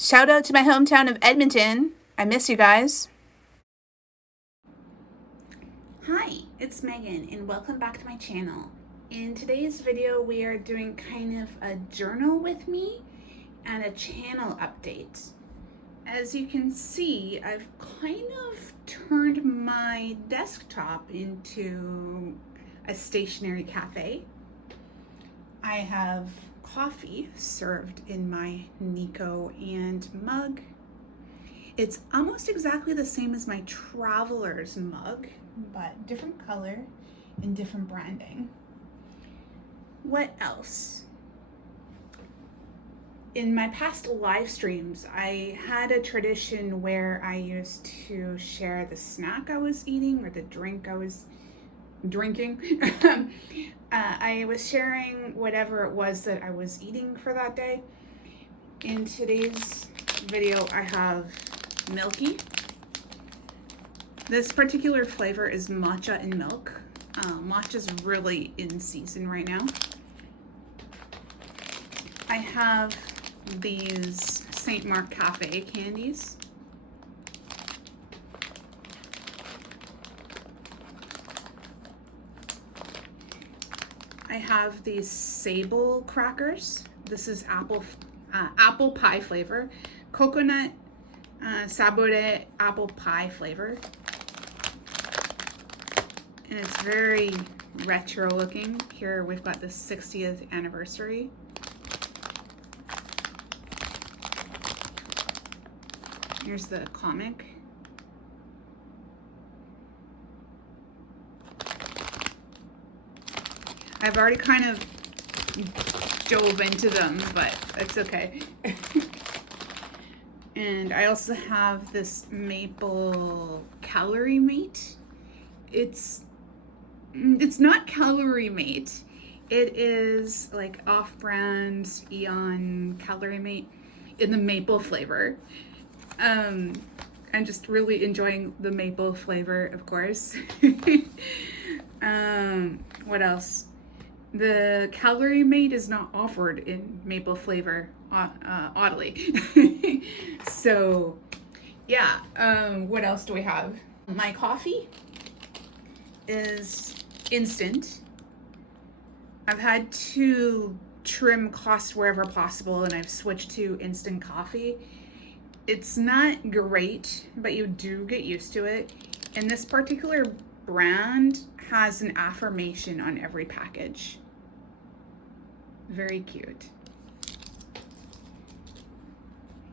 Shout out to my hometown of Edmonton. I miss you guys. Hi, it's Megan and welcome back to my channel. In today's video, we are doing kind of a journal with me and a channel update. As you can see, I've kind of turned my desktop into a stationary cafe. I have coffee served in my Nico and mug. It's almost exactly the same as my Traveler's mug, but different color and different branding. What else? In my past live streams, I had a tradition where I used to share the snack I was eating or the drink I was drinking. I was sharing whatever it was that I was eating for that day. In today's video, I have Milky. This particular flavor is matcha and milk. Matcha's really in season right now. I have these St. Mark Cafe candies. I have these Sable crackers. This is apple pie flavor. Coconut sabore apple pie flavor. And it's very retro looking. Here we've got the 60th anniversary. Here's the comic. I've already kind of dove into them, but it's okay. And I also have this maple calorie mate. It's not calorie mate. It is like off-brand Eon calorie mate in the maple flavor. I'm just really enjoying the maple flavor, of course. What else? The calorie mate is not offered in maple flavor, oddly. So, yeah. What else do we have? My coffee is instant. I've had to trim costs wherever possible, and I've switched to instant coffee. It's not great, but you do get used to it. And this particular brand has an affirmation on every package. Very cute.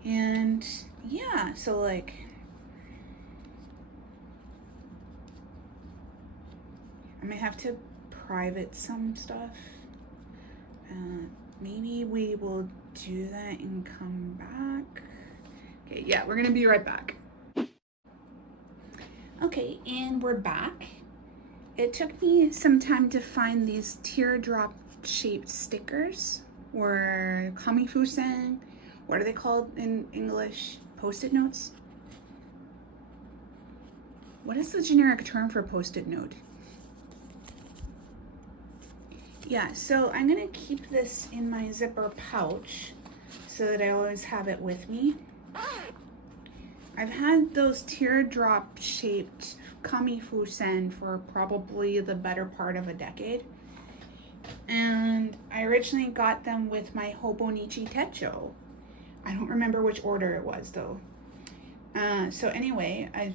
And yeah, so like, I may have to private some stuff. Maybe we will do that and come back. Okay, yeah, we're gonna be right back. Okay, and we're back. It took me some time to find these teardrop shaped stickers, or kamifusen. What are they called in English? Post-it notes? What is the generic term for post-it note? Yeah, so I'm gonna keep this in my zipper pouch so that I always have it with me. I've had those teardrop shaped kamifusen for probably the better part of a decade. And I originally got them with my Hobonichi Techo. I don't remember which order it was though. So anyway, I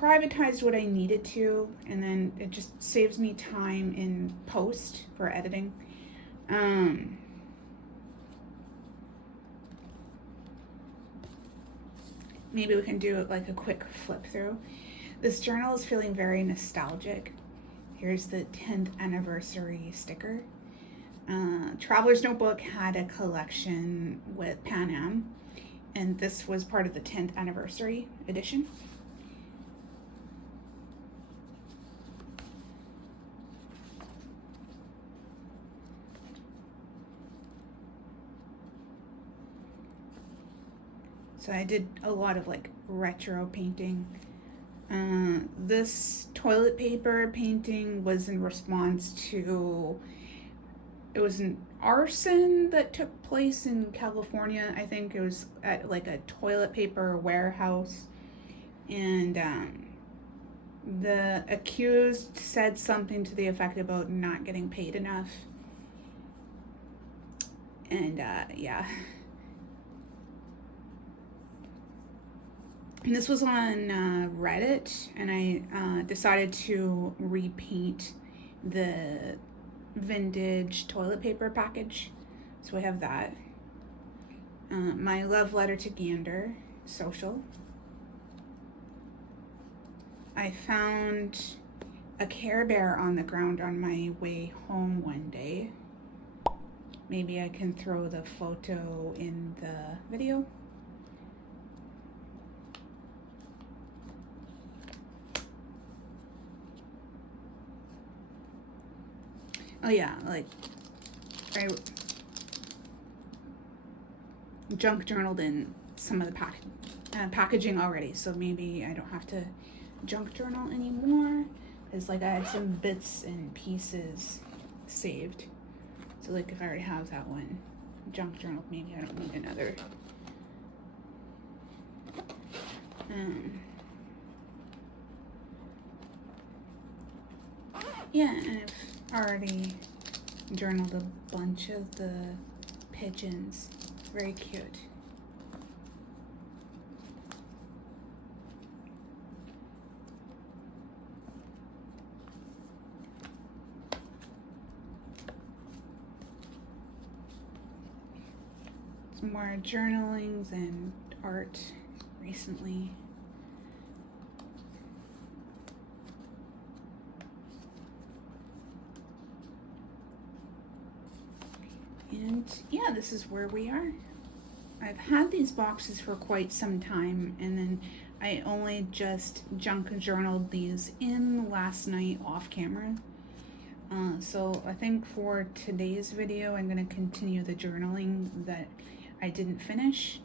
privatized what I needed to, and then it just saves me time in post for editing. Maybe we can do like a quick flip through. This journal is feeling very nostalgic. Here's the 10th anniversary sticker. Traveler's Notebook had a collection with Pan Am, and this was part of the 10th anniversary edition. So I did a lot of like retro painting. This toilet paper painting was in response to, it was an arson that took place in California. I think it was at like a toilet paper warehouse, and the accused said something to the effect about not getting paid enough. And yeah. And this was on Reddit, and I decided to repaint the vintage toilet paper package. So I have that. My love letter to Gander, social. I found a Care Bear on the ground on my way home one day. Maybe I can throw the photo in the video. Oh yeah, like I junk journaled in some of the packaging already, so maybe I don't have to junk journal anymore. It's like I had some bits and pieces saved. So like if I already have that one junk journal, maybe I don't need another. Yeah, and I've already journaled a bunch of the pigeons. Very cute. Some more journalings and art recently. And yeah, this is where we are. I've had these boxes for quite some time, and then I only just junk journaled these in last night off camera. So I think for today's video, I'm going to continue the journaling that I didn't finish,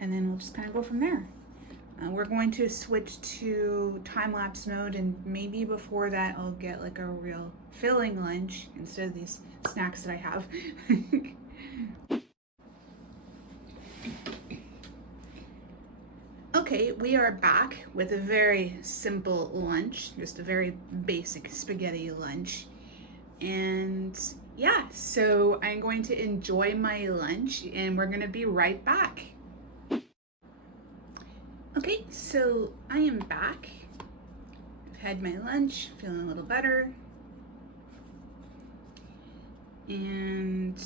and then we'll just kind of go from there. We're going to switch to time-lapse mode, and maybe before that I'll get like a real filling lunch instead of these snacks that I have. Okay, we are back with a very simple lunch, just a very basic spaghetti lunch. And yeah, so I'm going to enjoy my lunch and we're gonna be right back. Okay, so I am back. I've had my lunch, feeling a little better. And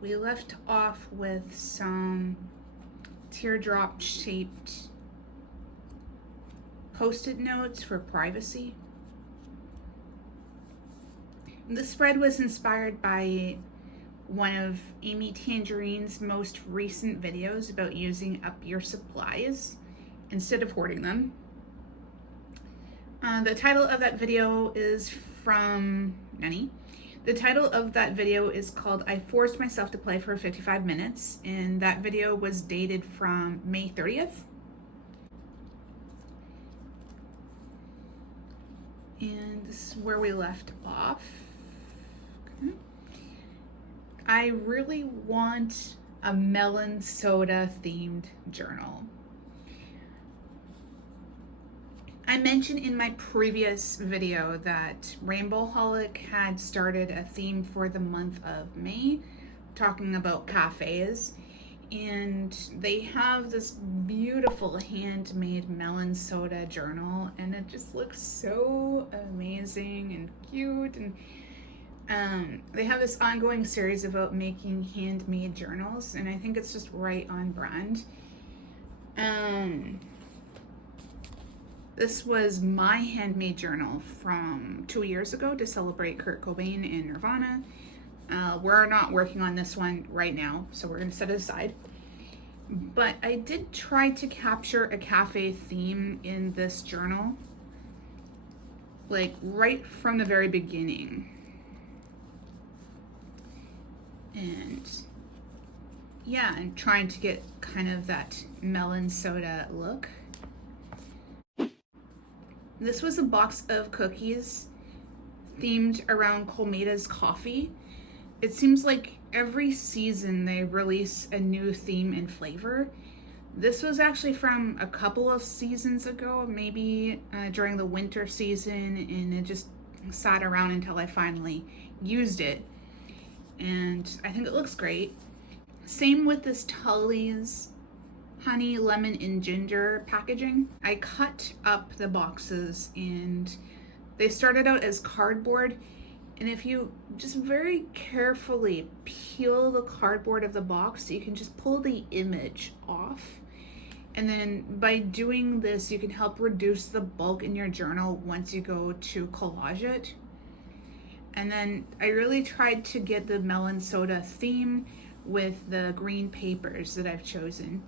we left off with some teardrop shaped post-it notes for privacy. The spread was inspired by one of Amy Tangerine's most recent videos about using up your supplies instead of hoarding them. The title of that video is from Nanny. The title of that video is called I Forced Myself to Play for 55 Minutes, and that video was dated from May 30th. And this is where we left off. Okay. I really want a melon soda themed journal. I mentioned in my previous video that Rainbowholic had started a theme for the month of May, talking about cafes, and they have this beautiful handmade melon soda journal, and it just looks so amazing and cute. And they have this ongoing series about making handmade journals, and I think it's just right on brand. This was my handmade journal from 2 years ago to celebrate Kurt Cobain and Nirvana. We're not working on this one right now, so we're going to set it aside. But I did try to capture a cafe theme in this journal, like right from the very beginning. And yeah, I'm trying to get kind of that melon soda look. This was a box of cookies themed around Colmeida's coffee. it seems like every season they release a new theme and flavor. This was actually from a couple of seasons ago, maybe during the winter season, and it just sat around until I finally used it. And I think it looks great. Same with this Tully's honey, lemon, and ginger packaging. I cut up the boxes and they started out as cardboard. And if you just very carefully peel the cardboard of the box, you can just pull the image off. And then by doing this, you can help reduce the bulk in your journal once you go to collage it. And then I really tried to get the melon soda theme with the green papers that I've chosen.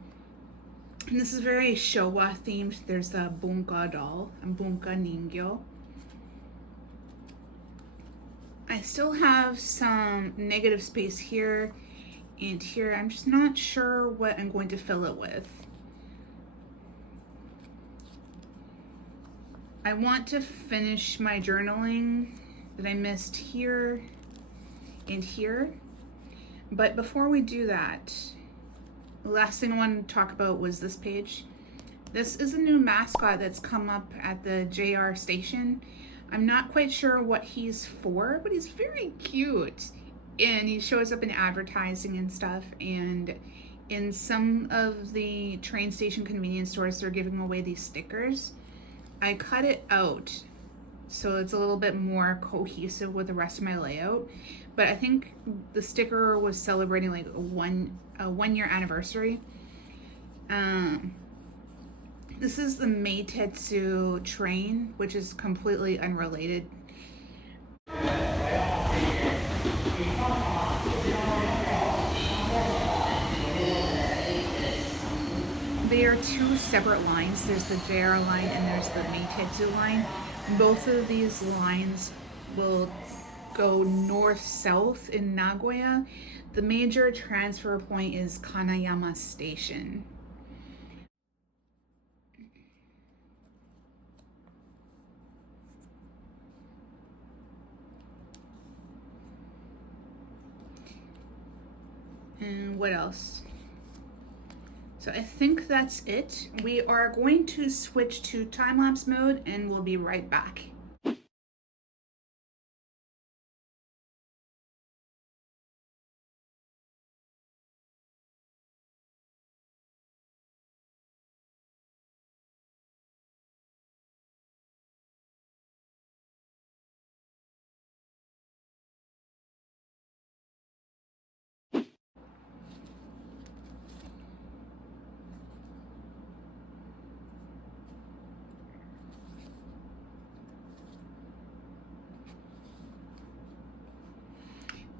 And this is very Showa themed. There's the bunka doll and bunka ningyo. I still have some negative space here and here. I'm just not sure what I'm going to fill it with. I want to finish my journaling that I missed here and here. But before we do that, the last thing I wanted to talk about was this page. This is a new mascot that's come up at the JR station. I'm not quite sure what he's for, but he's very cute. And he shows up in advertising and stuff. And in some of the train station convenience stores, they're giving away these stickers. I cut it out so it's a little bit more cohesive with the rest of my layout. But I think the sticker was celebrating like a one-year anniversary. This is the Meitetsu train, which is completely unrelated. They are two separate lines. There's the JR line and there's the Meitetsu line. Both of these lines will go north-south in Nagoya. The major transfer point is Kanayama Station. And what else? So I think that's it. We are going to switch to time-lapse mode and we'll be right back.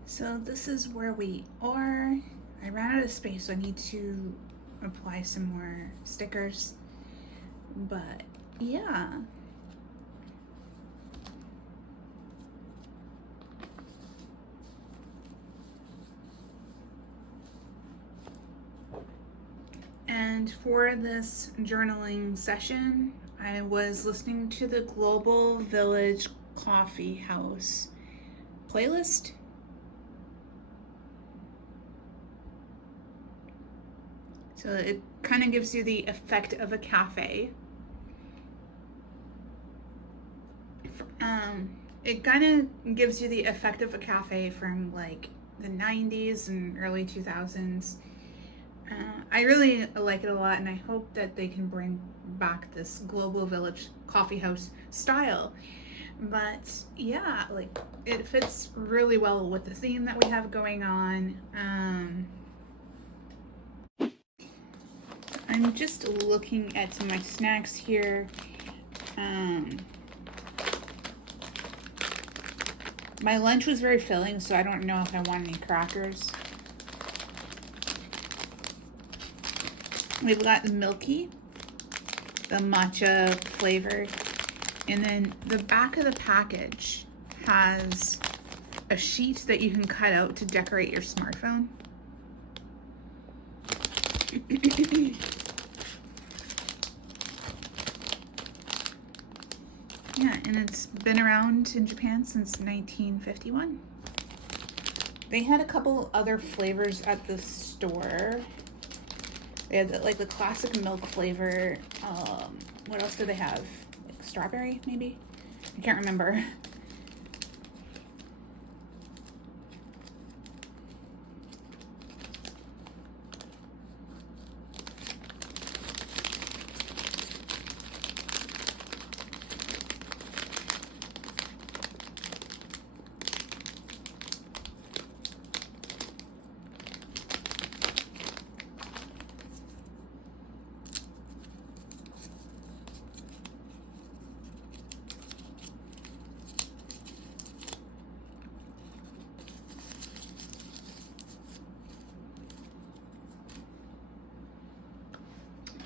So this is where we are. I ran out of space, so I need to apply some more stickers. But yeah. And for this journaling session, I was listening to the Global Village Coffee House playlist. So it kind of gives you the effect of a cafe. It kind of gives you the effect of a cafe from like the 90s and early 2000s. I really like it a lot, and I hope that they can bring back this Global Village Coffee House style. But yeah, like it fits really well with the theme that we have going on. I'm just looking at some of my snacks here. My lunch was very filling, so I don't know if I want any crackers. We've got the Milky, the matcha flavor, and then the back of the package has a sheet that you can cut out to decorate your smartphone. Yeah, and it's been around in Japan since 1951. They had a couple other flavors at the store. They had like the classic milk flavor. What else do they have? Like strawberry, maybe? I can't remember.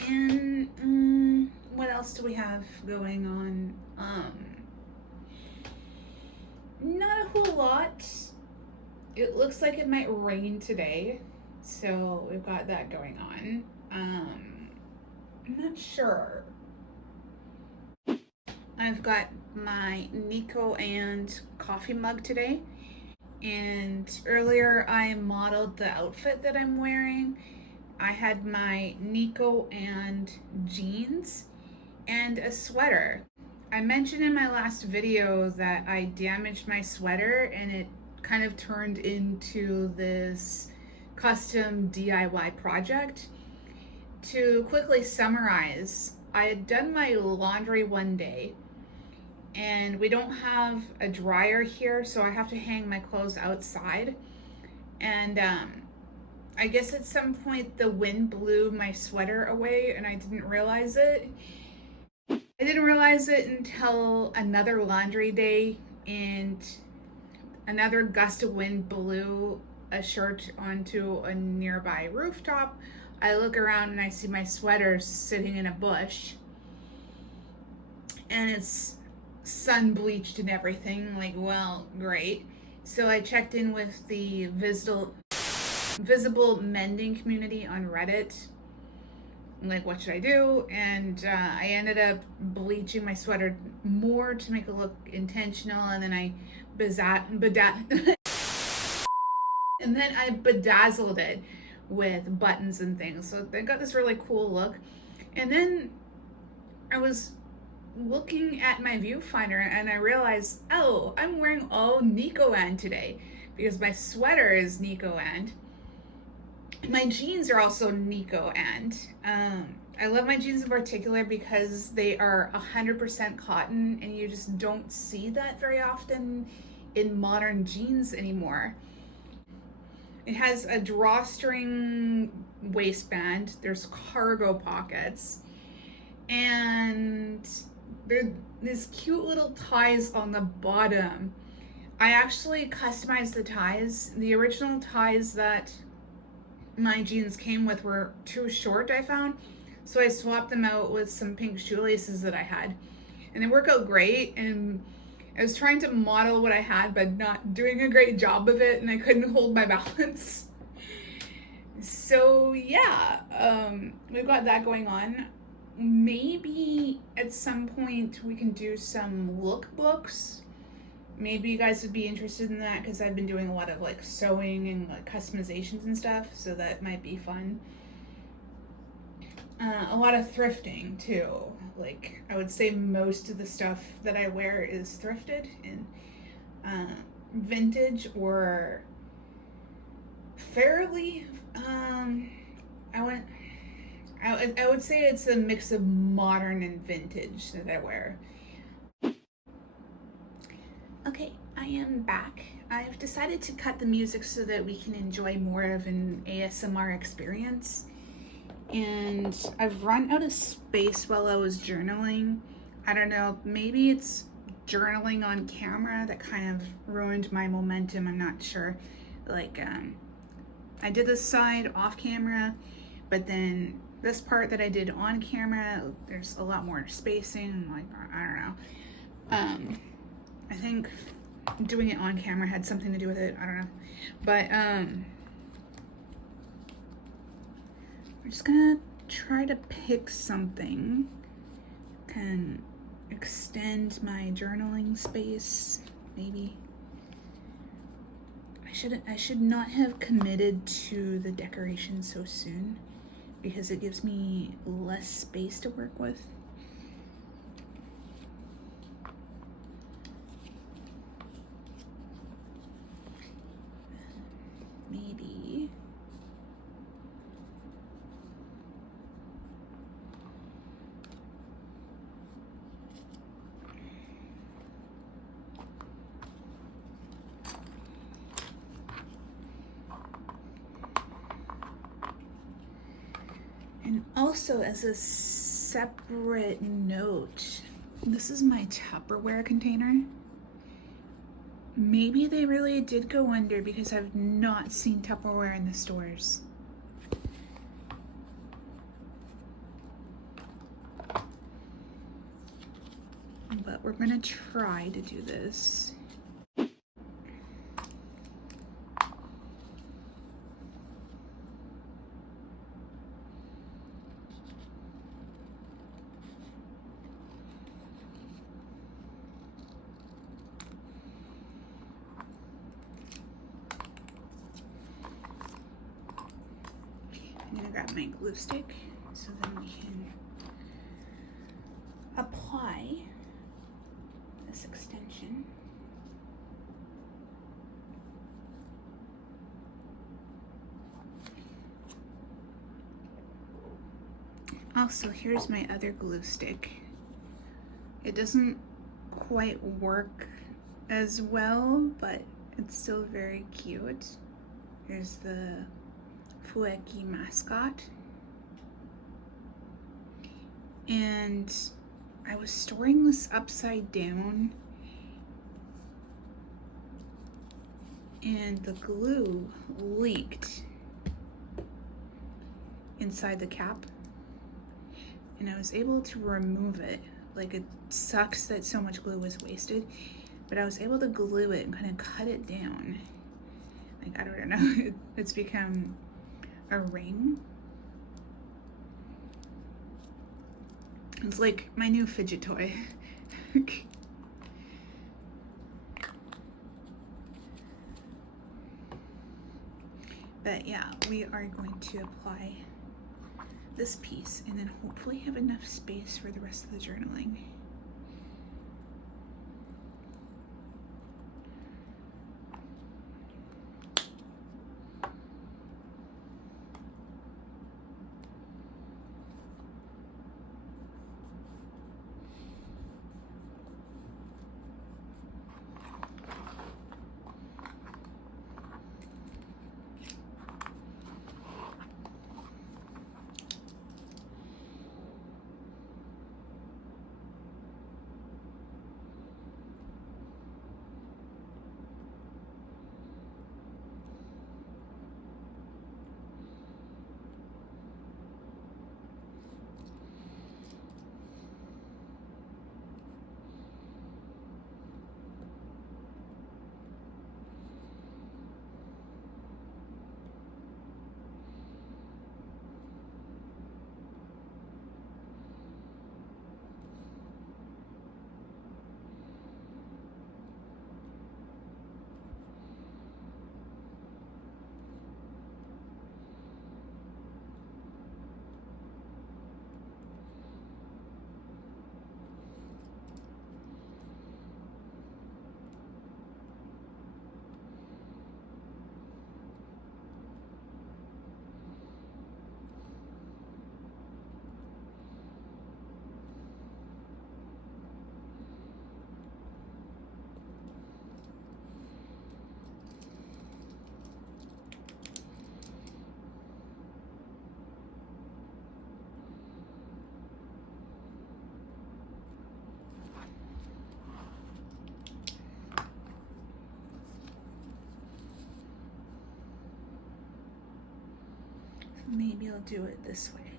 And what else do we have going on? Not a whole lot. It looks like it might rain today, so we've got that going on. I'm not sure. I've got my Nico and coffee mug today, and earlier I modeled the outfit that I'm wearing. I had my Nico and jeans and a sweater. I mentioned in my last video that I damaged my sweater and it kind of turned into this custom DIY project. To quickly summarize, I had done my laundry one day and we don't have a dryer here, so I have to hang my clothes outside. And I guess at some point the wind blew my sweater away and I didn't realize it. I didn't realize it until another laundry day and another gust of wind blew a shirt onto a nearby rooftop. I look around and I see my sweater sitting in a bush and it's sun-bleached and everything. Like, well, great. So I checked in with the visible mending community on Reddit. Like, what should I do? And I ended up bleaching my sweater more to make it look intentional, and then I bedazzled it with buttons and things, so they got this really cool look. And then I was looking at my viewfinder and I realized, oh, I'm wearing all Nico and today because my sweater is Nico and my jeans are also Nico and I love my jeans in particular because they are 100% cotton and you just don't see that very often in modern jeans anymore. It has a drawstring waistband, there's cargo pockets, and there's these cute little ties on the bottom. I actually customized the ties. The original ties that my jeans came with were too short, I found, so I swapped them out with some pink shoelaces that I had, and they work out great. And I was trying to model what I had but not doing a great job of it, and I couldn't hold my balance. So yeah, we've got that going on. Maybe at some point we can do some lookbooks. Maybe you guys would be interested in that because I've been doing a lot of like sewing and like customizations and stuff, so that might be fun. A lot of thrifting too. Like, I would say most of the stuff that I wear is thrifted and vintage or fairly I would say it's a mix of modern and vintage that I wear. Okay, I am back. I've decided to cut the music so that we can enjoy more of an ASMR experience. And I've run out of space while I was journaling. I don't know, maybe it's journaling on camera that kind of ruined my momentum, I'm not sure. Like, I did this side off camera, but then this part that I did on camera, there's a lot more spacing. Like, I don't know. I think doing it on camera had something to do with it. I don't know. But we're just gonna try to pick something. Can extend my journaling space, maybe. I I should not have committed to the decoration so soon because it gives me less space to work with. Maybe. And also, as a separate note, this is my Tupperware container. Maybe they really did go under because I've not seen Tupperware in the stores. But we're gonna try to do this. I'm gonna grab my glue stick so then we can apply this extension. Also, here's my other glue stick. It doesn't quite work as well, but it's still very cute. Here's the Fueki mascot. And I was storing this upside down and the glue leaked inside the cap, and I was able to remove it. Like, it sucks that so much glue was wasted, but I was able to glue it and kind of cut it down. Like, I don't know, it's become a ring. It's like my new fidget toy. But yeah, we are going to apply this piece and then hopefully have enough space for the rest of the journaling. Maybe I'll do it this way.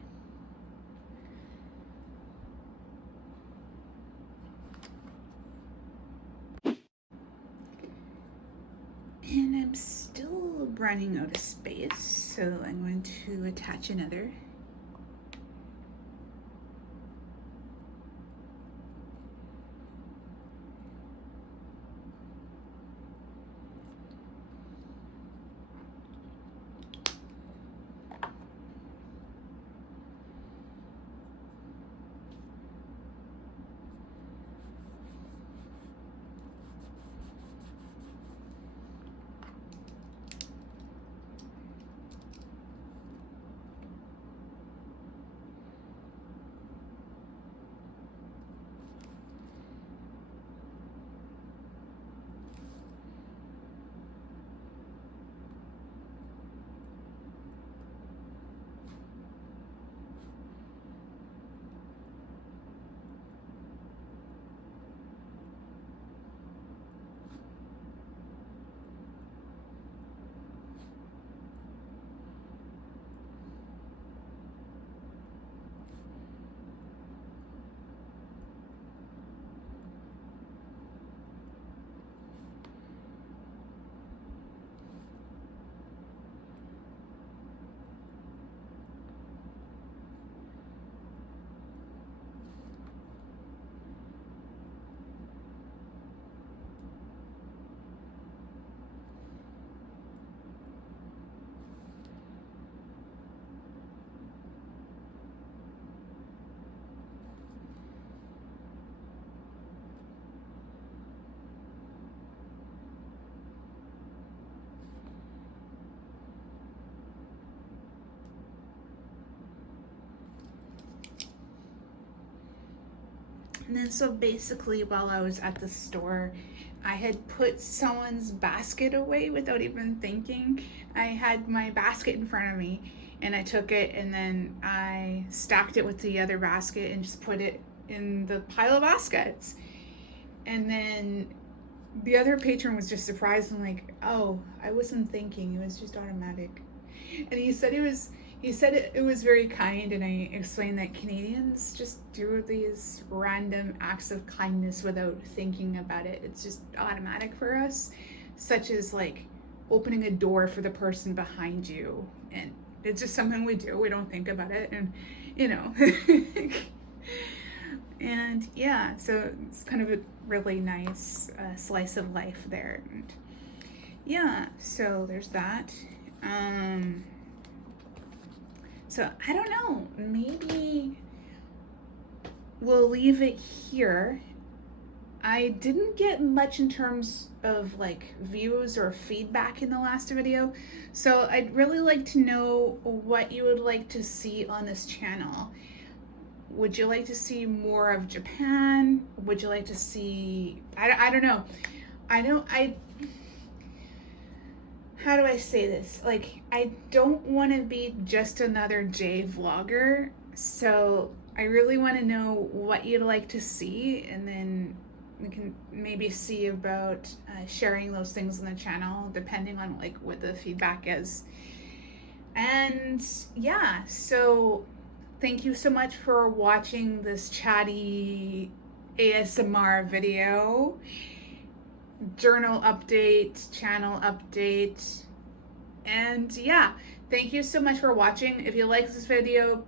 And I'm still running out of space, so I'm going to attach another. And then so basically while I was at the store, I had put someone's basket away without even thinking. I had my basket in front of me and I took it and then I stacked it with the other basket and just put it in the pile of baskets. And then the other patron was just surprised and like, oh, I wasn't thinking, it was just automatic. And he said it was very kind, and I explained that Canadians just do these random acts of kindness without thinking about it. It's just automatic for us, such as like opening a door for the person behind you, and it's just something we do. We don't think about it, and you know. And yeah, so it's kind of a really nice slice of life there. And yeah, so there's that. So I don't know, maybe we'll leave it here. I didn't get much in terms of like views or feedback in the last video, so I'd really like to know what you would like to see on this channel. Would you like to see more of Japan? Would you like to see, I don't know. How do I say this? Like, I don't want to be just another J vlogger, so I really want to know what you'd like to see, and then we can maybe see about sharing those things on the channel, depending on like what the feedback is. And yeah, so thank you so much for watching this chatty ASMR video. Journal update, channel update, and yeah, thank you so much for watching. If you like this video,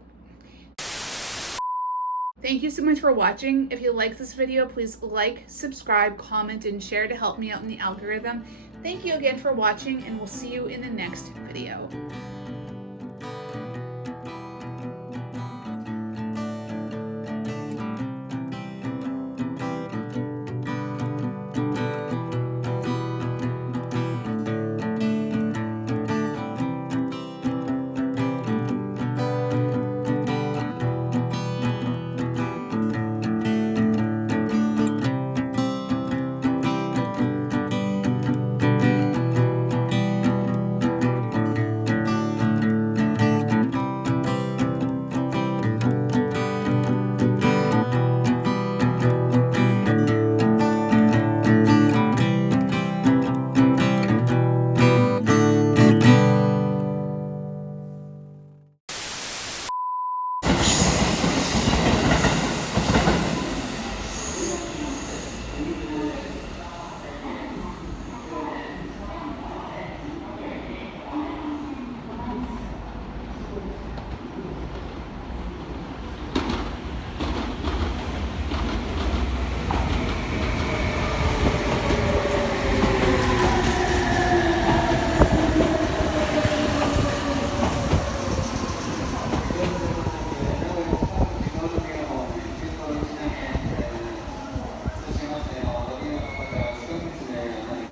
please like, subscribe, comment, and share to help me out in the algorithm. Thank you again for watching, and we'll see you in the next video.